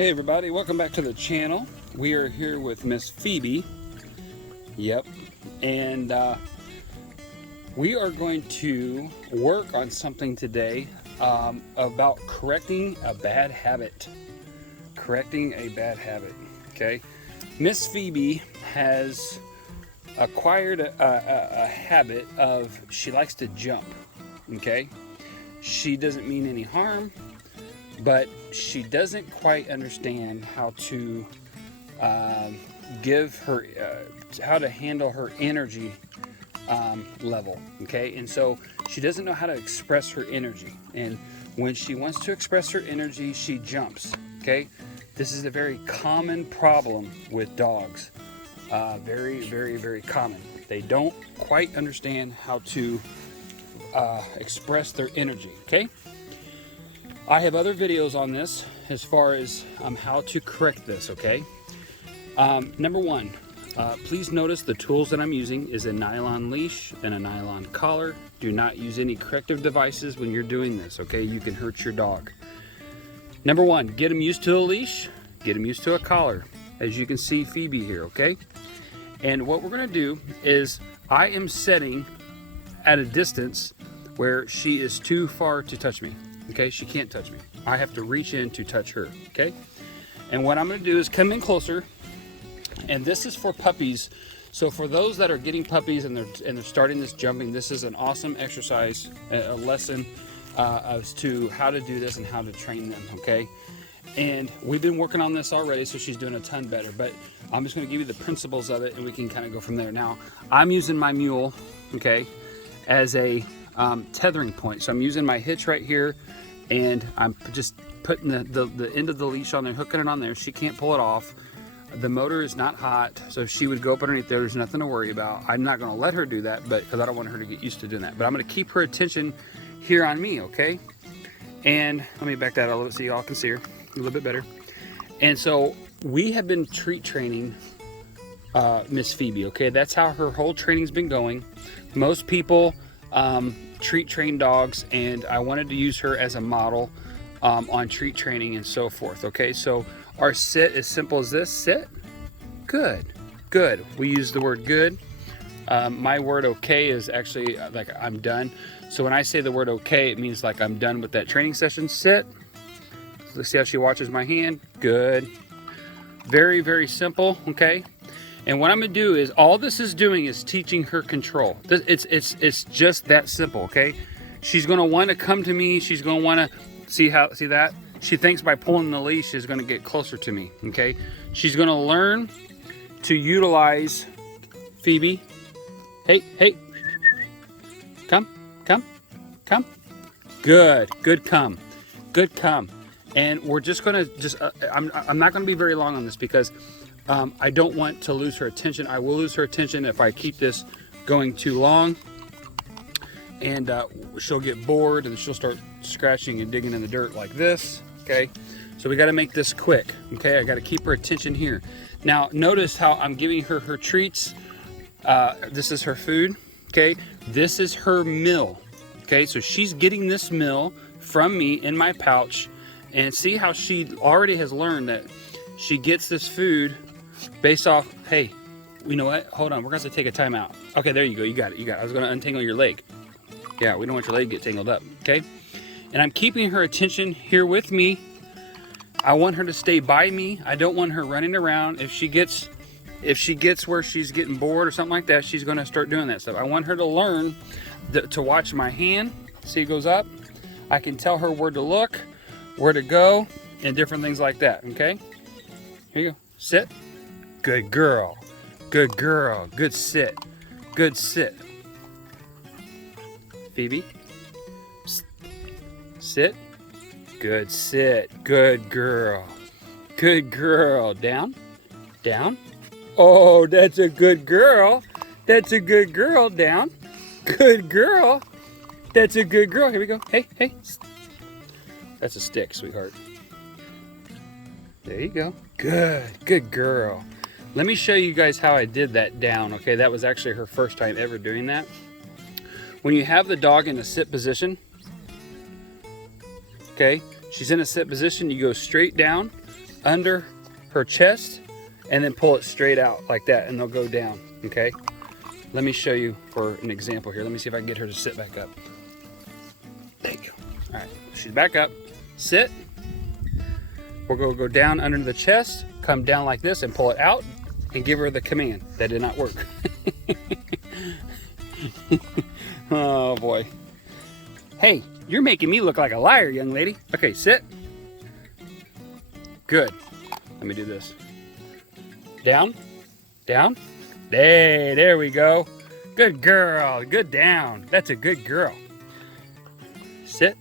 Hey everybody, welcome back to the channel. We are here with Miss Phoebe. Yep. And we are going to work on something today about correcting a bad habit. Correcting a bad habit. Okay. Miss Phoebe has acquired a habit of she likes to jump. Okay. She doesn't mean any harm, but she doesn't quite understand how to give her, how to handle her energy level, okay? And so she doesn't know how to express her energy. And when she wants to express her energy, she jumps, okay? This is a very common problem with dogs. Very, very, very common. They don't quite understand how to express their energy, okay? I have other videos on this as far as how to correct this, okay? Number one, please notice the tools that I'm using is a nylon leash and a nylon collar. Do not use any corrective devices when you're doing this, okay? You can hurt your dog. Number one, get them used to a leash, get them used to a collar, as you can see Phoebe here, okay? And what we're gonna do is I am setting at a distance where she is too far to touch me. Okay, she can't touch me. I have to reach in to touch her, okay? And what I'm gonna do is come in closer, and this is for puppies. So for those that are getting puppies and they're starting this jumping, this is an awesome exercise, a lesson as to how to do this and how to train them, okay? And we've been working on this already, so she's doing a ton better, but I'm just gonna give you the principles of it and we can kind of go from there. Now, I'm using my mule, okay, as a tethering point. So I'm using my hitch right here, and I'm just putting the end of the leash on there, hooking it on there. She can't pull it off. The motor is not hot, so if she would go up underneath there, there's nothing to worry about. I'm not gonna let her do that, but because I don't want her to get used to doing that. But I'm gonna keep her attention here on me, okay? And let me back that a little bit so y'all can see her a little bit better. And so we have been treat training Miss Phoebe, okay? That's how her whole training's been going. Most people treat train dogs, and I wanted to use her as a model on treat training and so forth, okay? So our sit is simple as this: sit, good, good. We use the word good. My word okay is actually like I'm done. So when I say the word okay, it means like I'm done with that training session. Sit. Let's see how she watches my hand. Good. Very, very simple, okay? And what I'm gonna do is, all this is doing is teaching her control. It's just that simple, okay? She's gonna wanna come to me. She's gonna wanna see that? She thinks by pulling the leash she's gonna get closer to me, okay? She's gonna learn to utilize Phoebe. Hey, hey, come, come, come. Good, good come, good come. And we're just gonna, I'm not gonna be very long on this because I don't want to lose her attention. I will lose her attention if I keep this going too long, and she'll get bored and she'll start scratching and digging in the dirt like this, okay? So we gotta make this quick, okay? I gotta keep her attention here. Now, notice how I'm giving her her treats. This is her food, okay? This is her meal, okay? So she's getting this meal from me in my pouch, and see how she already has learned that she gets this food based off, hey, you know what? Hold on, we're gonna have to take a time out. Okay, there you go, you got it, you got it. I was gonna untangle your leg. Yeah, we don't want your leg to get tangled up, okay? And I'm keeping her attention here with me. I want her to stay by me. I don't want her running around. If she gets where she's getting bored or something like that, she's gonna start doing that stuff. I want her to learn to watch my hand. See, it goes up. I can tell her where to look, where to go, and different things like that, okay? Here you go, sit. Good girl, good girl, good sit, good sit. Phoebe, sit, good sit, good girl, down, down. Oh, that's a good girl, that's a good girl, down, good girl, that's a good girl. Here we go, hey, hey. That's a stick, sweetheart. There you go, good, good girl. Let me show you guys how I did that down, okay? That was actually her first time ever doing that. When you have the dog in a sit position, okay, she's in a sit position, you go straight down, under her chest and then pull it straight out like that, and they'll go down, okay? Let me show you for an example here. Let me see if I can get her to sit back up. There you go. All right, she's back up. Sit. We're going to go down under the chest, come down like this and pull it out and give her the command. That did not work. Oh boy. Hey, you're making me look like a liar, young lady. Okay, sit. Good. Let me do this. Down, down. Hey, there we go. Good girl, good down. That's a good girl. Sit.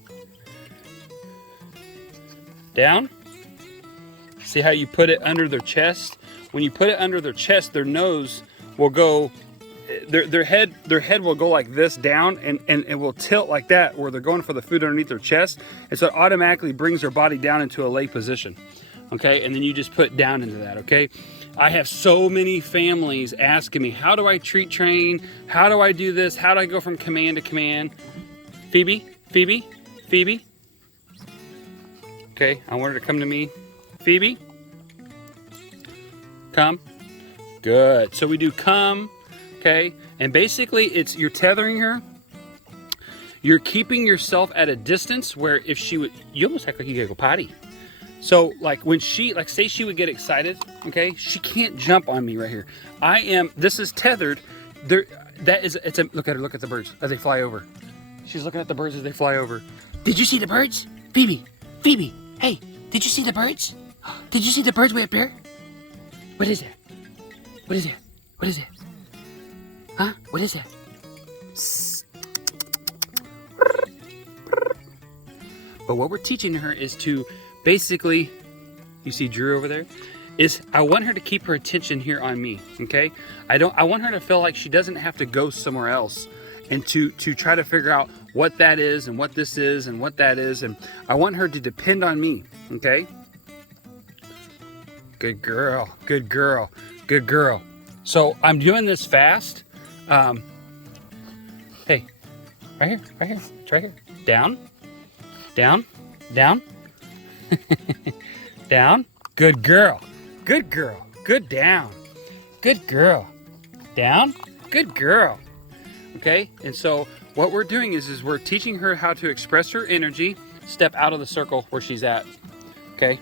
Down. See how you put it under their chest? When you put it under their chest, their nose will go, their head will go like this down, and it will tilt like that where they're going for the food underneath their chest. And so it automatically brings their body down into a lay position. Okay, and then you just put down into that, okay? I have so many families asking me, how do I treat train? How do I do this? How do I go from command to command? Phoebe, Phoebe, Phoebe. Okay, I want her to come to me. Phoebe, come. Good. So we do come, okay? And basically it's, you're tethering her. You're keeping yourself at a distance where if she would, you almost act like you gotta go potty. So like when she, like say she would get excited, okay? She can't jump on me right here. This is tethered. There, look at her, look at the birds as they fly over. She's looking at the birds as they fly over. Did you see the birds? Phoebe, Phoebe, hey, did you see the birds? Did you see the birds way up there? What is that? What is that? What is that? Huh? What is that? But what we're teaching her is to basically, you see Drew over there? I want her to keep her attention here on me, okay? I want her to feel like she doesn't have to go somewhere else and to try to figure out what that is and what this is and what that is. And I want her to depend on me, okay? Good girl, good girl, good girl. So I'm doing this fast. Hey, right here, it's right here. Down, down, down, down. Good girl, good girl, good down, good girl, down, good girl. Okay, and so what we're doing is we're teaching her how to express her energy, step out of the circle where she's at. Okay.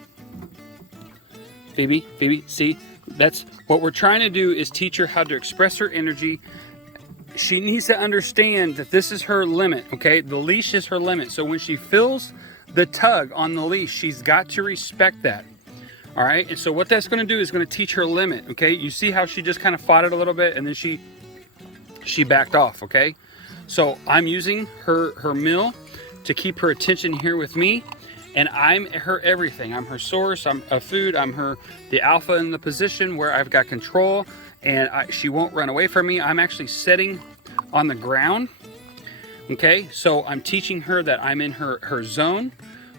Phoebe, Phoebe, see, that's what we're trying to do, is teach her how to express her energy. She needs to understand that this is her limit, okay? The leash is her limit. So when she feels the tug on the leash, she's got to respect that, all right? And so what that's gonna do is gonna teach her limit, okay? You see how she just kind of fought it a little bit and then she backed off, okay? So I'm using her meal to keep her attention here with me. And I'm her everything. I'm her source, I'm a food, I'm the alpha in the position where I've got control, and she won't run away from me. I'm actually sitting on the ground, okay? So I'm teaching her that I'm in her zone,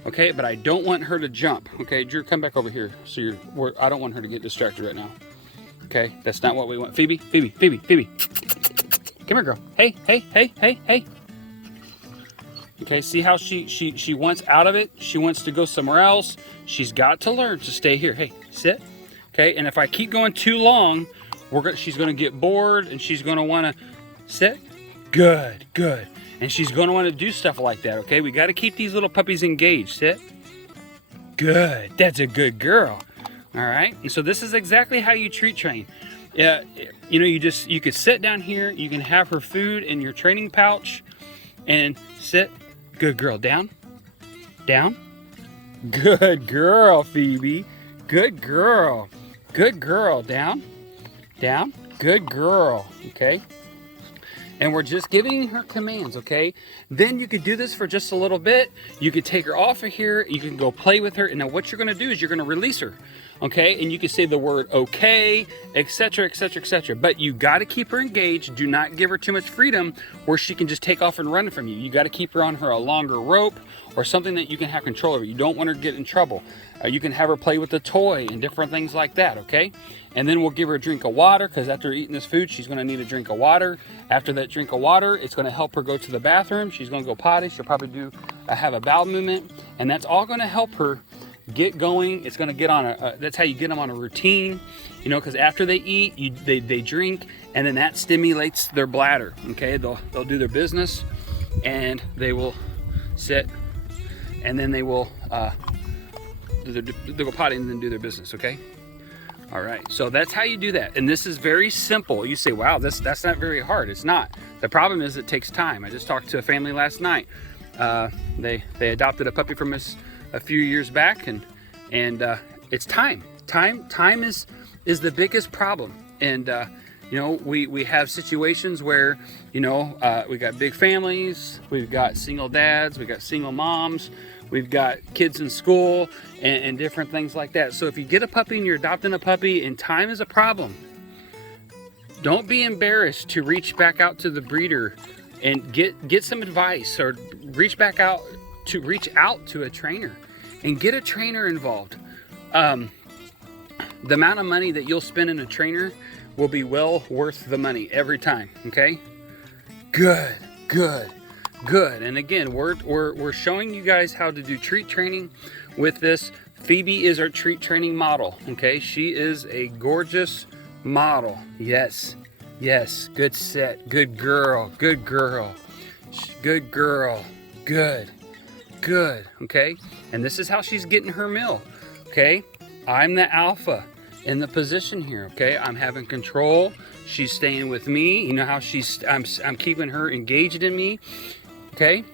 okay? But I don't want her to jump, okay? Drew, come back over here. So I don't want her to get distracted right now, okay? That's not what we want. Phoebe, Phoebe, Phoebe, Phoebe. Come here, girl. Hey, hey, hey, hey, hey. Okay, see how she wants out of it? She wants to go somewhere else. She's got to learn to stay here. Hey, sit. Okay, and if I keep going too long, she's gonna get bored and she's gonna wanna sit. Good, good. And she's gonna wanna do stuff like that, okay? We gotta keep these little puppies engaged. Sit. Good, that's a good girl. All right, and so this is exactly how you treat train. Yeah, you know, you could sit down here, you can have her food in your training pouch and sit. Good girl, down, down. Good girl, Phoebe. Good girl, down, down. Good girl, okay? And we're just giving her commands, okay? Then you could do this for just a little bit. You could take her off of here. You can go play with her. And now what you're gonna do is you're gonna release her, okay? And you can say the word okay, etc., etc., etc. But you gotta keep her engaged. Do not give her too much freedom where she can just take off and run from you. You gotta keep her on her a longer rope or something that you can have control over. You don't want her to get in trouble. You can have her play with the toy and different things like that, okay? And then we'll give her a drink of water, because after eating this food, she's gonna need a drink of water. After that drink of water, it's gonna help her go to the bathroom. She's gonna go potty. She'll probably have a bowel movement, and that's all gonna help her get going. It's going to get on that's how you get them on a routine, you know, because after they eat, they drink, and then that stimulates their bladder. Okay, they'll do their business, and they will sit, and then they will they'll go potty and then do their business. Okay. All right, so that's how you do that, and this is very simple. You say, wow, that's not very hard. It's not. The problem is it takes time. I just talked to a family last night. They adopted a puppy from us a few years back, and it's time. Time is the biggest problem. And you know, we have situations where, you know, we got big families, we've got single dads, we got single moms, we've got kids in school, and different things like that. So if you get a puppy and you're adopting a puppy and time is a problem, don't be embarrassed to reach back out to the breeder and get some advice, or reach out to a trainer and get a trainer involved. The amount of money that you'll spend in a trainer will be well worth the money every time. Okay, good. And again, we're showing you guys how to do treat training with this. Phoebe is our treat training model. Okay, she is a gorgeous model. Yes, good set, good girl, good. Okay, and this is how she's getting her meal. Okay, I'm the alpha in the position here. Okay, I'm having control. She's staying with me. You know how I'm keeping her engaged in me. Okay,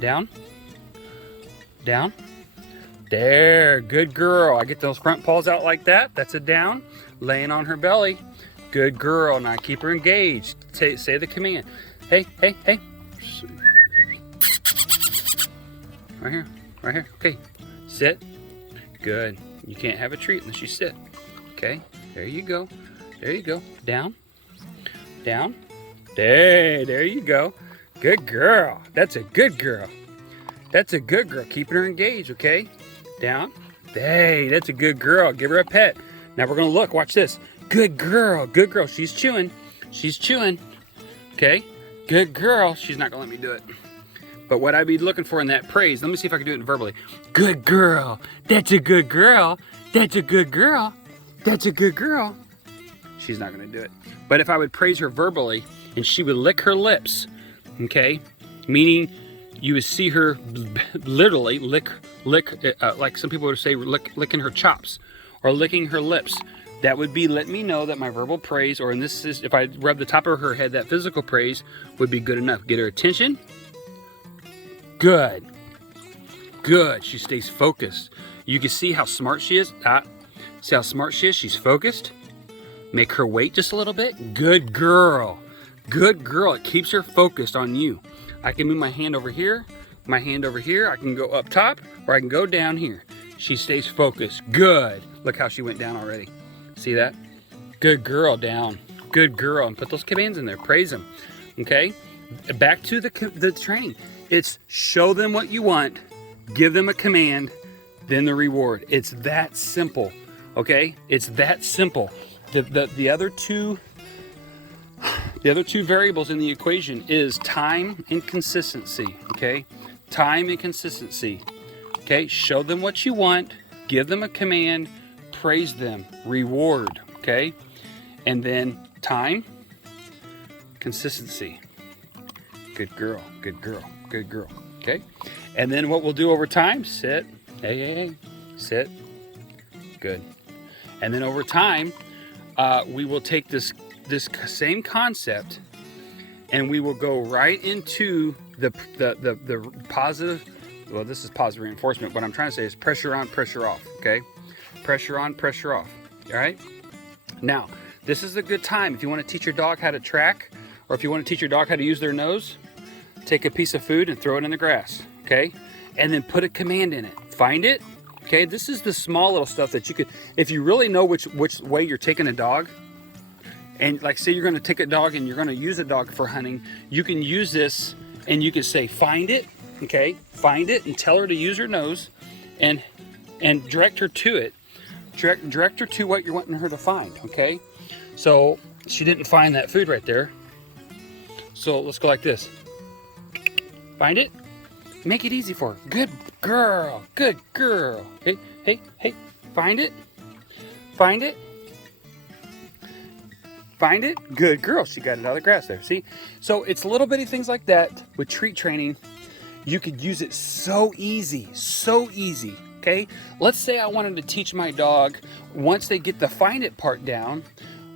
down. There, good girl. I get those front paws out like that. That's a down. Laying on her belly. Good girl. Now keep her engaged. Say the command. Hey. Right here. Okay, sit. Good. You can't have a treat unless you sit. Okay, there you go. Down. There you go. Good girl. That's a good girl. Keeping her engaged, okay? Down. Hey, that's a good girl. Give her a pet. Now we're gonna look. Watch this. Good girl. She's chewing. Okay. Good girl. She's not gonna let me do it. But what I'd be looking for in that praise, let me see if I can do it verbally. Good girl. That's a good girl. She's not gonna do it. But if I would praise her verbally and she would lick her lips, okay, meaning you would see her literally lick, like some people would say, licking her chops or licking her lips. That would be let me know that my verbal praise, or in this is if I rub the top of her head, that physical praise would be good enough. Get her attention. Good. She stays focused. You can see how smart she is. See how smart she is? She's focused. Make her wait just a little bit. Good girl. It keeps her focused on you. I can move my hand over here. I can go up top, or I can go down here. She stays focused. Good. Look how she went down already. See that? Good girl, down. Good girl. And put those commands in there. Praise them. Okay? Back to the training. It's show them what you want, give them a command, then the reward. It's that simple. Okay? It's that simple. The other two variables in the equation is time and consistency. Okay? Time and consistency. Okay? Show them what you want, give them a command, praise them, reward. Okay? And then time, consistency. Good girl. Okay? And then what we'll do over time, sit. Hey. Sit. Good. And then over time, we will take this same concept and we will go right into the positive. Well, this is positive reinforcement. What I'm trying to say is pressure on, pressure off. Okay? Pressure on, pressure off. All right? Now, this is a good time if you want to teach your dog how to track, or if you want to teach your dog how to use their nose. Take a piece of food and throw it in the grass. Okay? And then put a command in it. Find it. Okay? This is the small little stuff that you could, if you really know which way you're taking a dog, and like say you're going to take a dog and you're going to use a dog for hunting, you can use this and you can say, find it. Okay? Find it and tell her to use her nose and direct her to it. Direct her to what you're wanting her to find. Okay? So she didn't find that food right there. So let's go like this. Find it. Make it easy for her. Good girl. Good girl. Hey, hey, hey. Find it. Find it. Find it. Good girl. She got it out of the grass there. See? So it's little bitty things like that with treat training. You could use it so easy. So easy. Okay? Let's say I wanted to teach my dog, once they get the find it part down,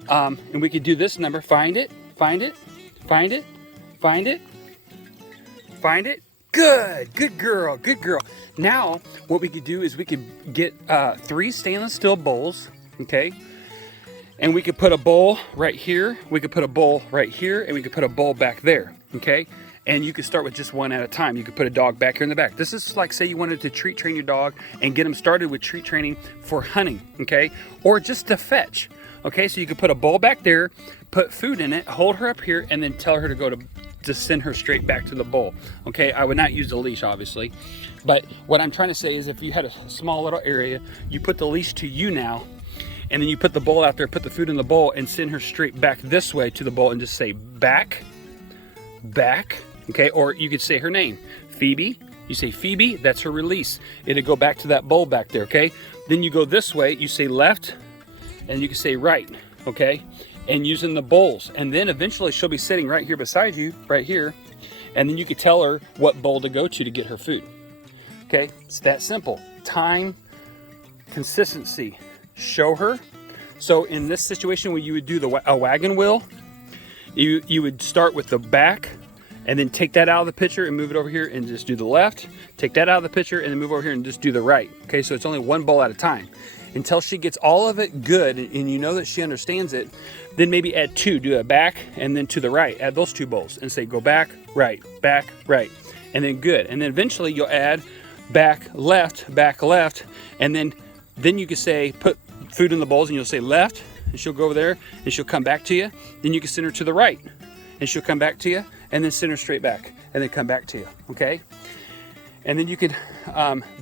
and we could do this number. Find it. Find it. Find it. Find it. Find it. Good. Good girl. Good girl. Now, what we could do is we could get 3 stainless steel bowls. Okay? And we could put a bowl right here. We could put a bowl right here. And we could put a bowl back there. Okay? And you could start with just one at a time. You could put a dog back here in the back. This is like, say you wanted to treat train your dog and get them started with treat training for hunting, okay? Or just to fetch, okay? So you could put a bowl back there, put food in it, hold her up here, and then tell her to go to send her straight back to the bowl, okay? I would not use the leash, obviously. But what I'm trying to say is if you had a small little area, you put the leash to you now, and then you put the bowl out there, put the food in the bowl, and send her straight back this way to the bowl and just say back, back, okay? Or you could say her name, Phoebe. You say Phoebe, that's her release. It'll go back to that bowl back there, okay? Then you go this way, you say left, and you can say right, okay? And using the bowls. And then eventually she'll be sitting right here beside you, right here. And then you could tell her what bowl to go to get her food. Okay, it's that simple. Time, consistency, show her. So in this situation where you would do a wagon wheel, you would start with the back, and then take that out of the picture and move it over here and just do the left. Take that out of the picture and then move over here and just do the right. Okay, so it's only one bowl at a time. Until she gets all of it good and you know that she understands it, then maybe add 2, do a back and then to the right. Add those 2 bowls and say go back, right, and then good. And then eventually you'll add back, left, and then you can say put food in the bowls and you'll say left, and she'll go over there and she'll come back to you. Then you can send her to the right and she'll come back to you, and then send her straight back and then come back to you, okay? And then you could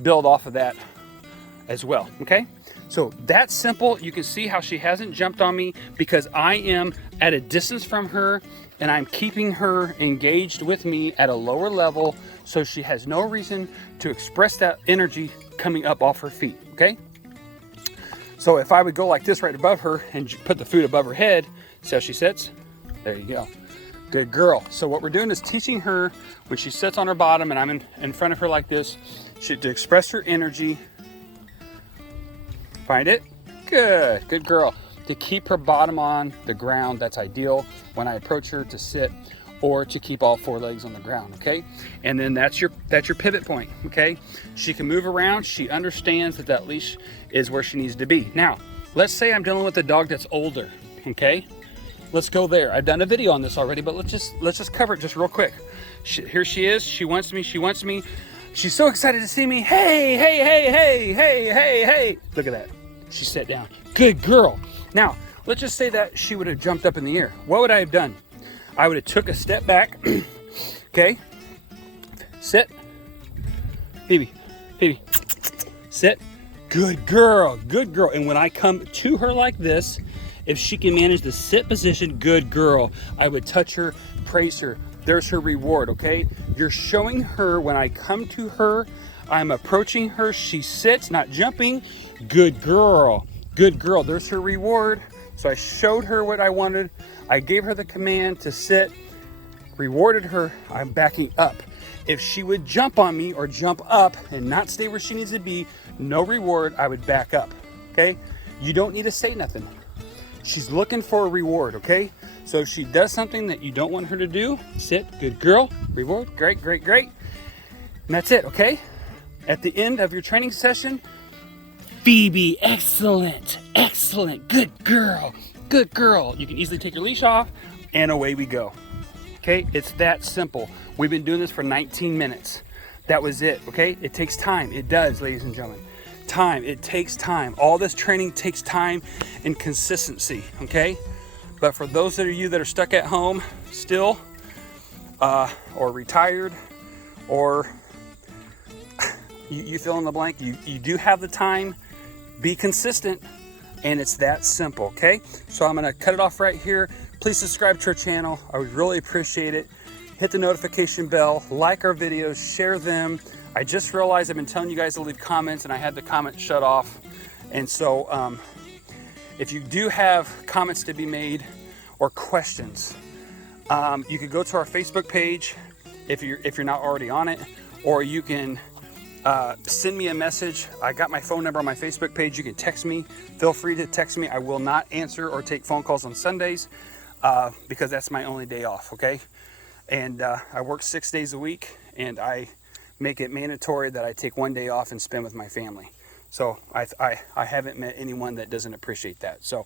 build off of that as well, okay? So that's simple. You can see how she hasn't jumped on me because I am at a distance from her and I'm keeping her engaged with me at a lower level, so she has no reason to express that energy coming up off her feet, okay? So if I would go like this right above her and put the food above her head, see how she sits? There you go. Good girl. So what we're doing is teaching her when she sits on her bottom and I'm in front of her like this, to express her energy. Find it? Good. Good girl. To keep her bottom on the ground, that's ideal when I approach her to sit, or to keep all 4 legs on the ground, okay? And then that's your pivot point, okay? She can move around. She understands that leash is where she needs to be. Now, let's say I'm dealing with a dog that's older, okay? Let's go there. I've done a video on this already, but let's just cover it just real quick. Here she is. She wants me. She wants me. She's so excited to see me. Hey, hey, hey, hey, hey, hey, hey. Look at that. She sat down. Good girl. Now, let's just say that she would have jumped up in the air. What would I have done? I would have took a step back. Okay. Sit. Phoebe. Phoebe. Sit. Good girl. Good girl. And when I come to her like this, if she can manage the sit position, good girl. I would touch her, praise her. There's her reward, okay? You're showing her when I come to her, I'm approaching her, she sits, not jumping. Good girl. Good girl. There's her reward. So I showed her what I wanted. I gave her the command to sit, rewarded her. I'm backing up. If she would jump on me or jump up and not stay where she needs to be, no reward, I would back up, okay? You don't need to say nothing. She's looking for a reward, okay? So if she does something that you don't want her to do, sit, good girl, reward, great, great, great. And that's it, okay? At the end of your training session, Phoebe, excellent, excellent, good girl, good girl. You can easily take your leash off and away we go, okay? It's that simple. We've been doing this for 19 minutes. That was it, okay? It takes time. It does, ladies and gentlemen. Time. It takes time. All this training takes time and consistency, okay? But for those of you that are stuck at home still, or retired, or you fill in the blank, you do have the time. Be consistent, and it's that simple, okay? So I'm gonna cut it off right here. Please subscribe to our channel. I would really appreciate it. hit the notification bell, like our videos, share them. I just realized I've been telling you guys to leave comments and I had the comment shut off. And so if you do have comments to be made or questions, you could go to our Facebook page if you're not already on it, or you can send me a message. I got my phone number on my Facebook page. You can text me. Feel free to text me. I will not answer or take phone calls on Sundays because that's my only day off, okay? And I work 6 days a week, and I make it mandatory that I take one day off and spend with my family. So I haven't met anyone that doesn't appreciate that. So,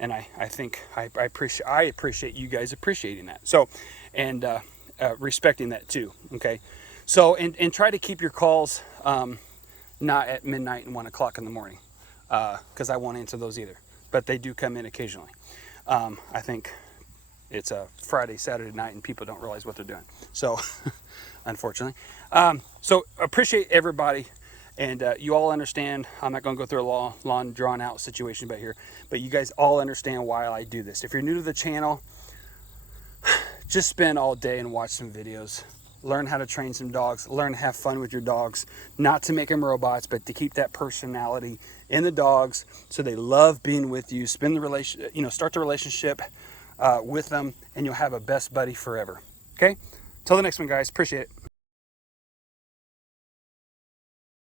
and I think I appreciate you guys appreciating that. So, and respecting that too. Okay. So, and try to keep your calls not at midnight and 1 o'clock in the morning, because I won't answer those either. But they do come in occasionally. I think it's a Friday, Saturday night, and people don't realize what they're doing. So, unfortunately. So appreciate everybody. And you all understand, I'm not going to go through a long drawn out situation back here, but you guys all understand why I do this. If you're new to the channel, just spend all day and watch some videos. Learn how to train some dogs. Learn to have fun with your dogs. Not to make them robots, but to keep that personality in the dogs so they love being with you. Start the relationship with them, and you'll have a best buddy forever. Okay? Till the next one, guys. Appreciate it.